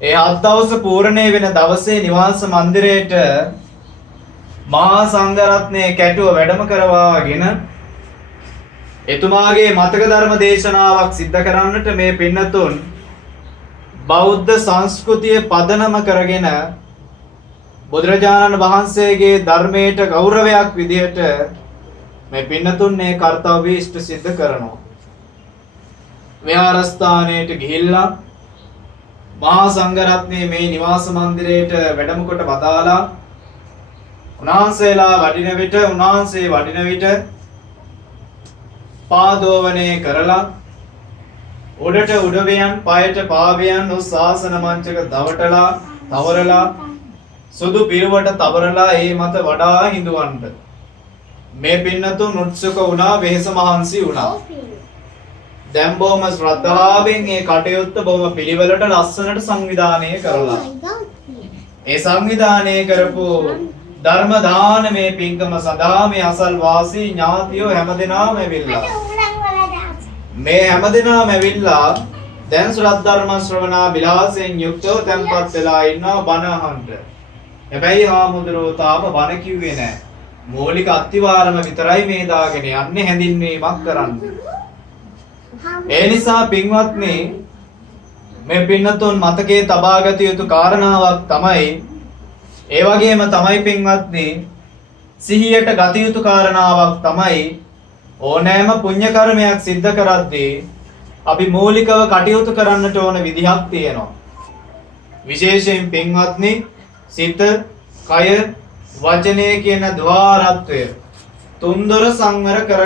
ඒ 7 දවස පූර්ණේ වෙන දවසේ නිවාස මන්දිරයට මහා සංඝරත්නයේ කැටුව වැඩම කරවාගෙන එතුමාගේ මතක ධර්ම දේශනාවක් සිද්ධ කරන්නට මේ පින්නතුන් බෞද්ධ සංස්කෘතිය පදනම කරගෙන බුදුරජාණන් වහන්සේගේ ධර්මයට ගෞරවයක් විදිහට මේ පින්නතුන් මේ කාර්යය ඉෂ්ට සිද්ධ කරනවා. විහාරස්ථානයට ගිහිල්ලා මහා සංඝරත්නයේ මේ නිවාස මන්දිරයට වැඩම කොට වදාලා උන්වහන්සේලා වඩින විට පාදෝවණය කරලා උඩට උඩවියන් පයට පාවියන් උස් ආසන මංචක දවටලා තවරලා සුදු පිරුවට තවරලා ඒ මත වඩා හිඳවන්න මේ පින්නතුන් උත්සුක වුණා වෙහෙස මහන්සි වුණා. දැන් බොහොම ශ්‍රද්ධාවෙන් මේ කටයුත්ත බොහොම පිළිවෙලට ලස්සනට සංවිධානය කරලා ඒ සංවිධානය කරපු ධර්ම දානමේ පින්කම සඳහා මේ අසල් වාසී ඥාතියෝ හැමදෙනාම ඇවිල්ලා මේ හැමදෙනාම ඇවිල්ලා දැන් ශ්‍රද්ධර්ම ශ්‍රවණා විලාසයෙන් යුක්තව tempත් වෙලා ඉන්නවා බණ අහන්න. හැබැයි හාමුදුරුවෝ තාම බණ කිව්වේ නැහැ. මූලික අත්විවරම විතරයි මේ දාගෙන යන්නේ හැඳින්වීමක් කරන්නේ. ඒ නිසා පින්වත්නි මේ පින්නතුන් මතකයේ තබාගත යුතු කාරණාවක් තමයි ඒ වගේම තමයි පින්වත්නි සිහියට ගත යුතු කාරණාවක් තමයි ඕනෑම පුණ්‍ය කර්මයක් සිද්ධ කරද්දී අපි මූලිකව කටයුතු කරන්නට ඕන විදිහක් තියෙනවා. විශේෂයෙන් පින්වත්නි සිත, කය, වචනය කියන ద్వාරත්වය තුන්දොර සංවර කර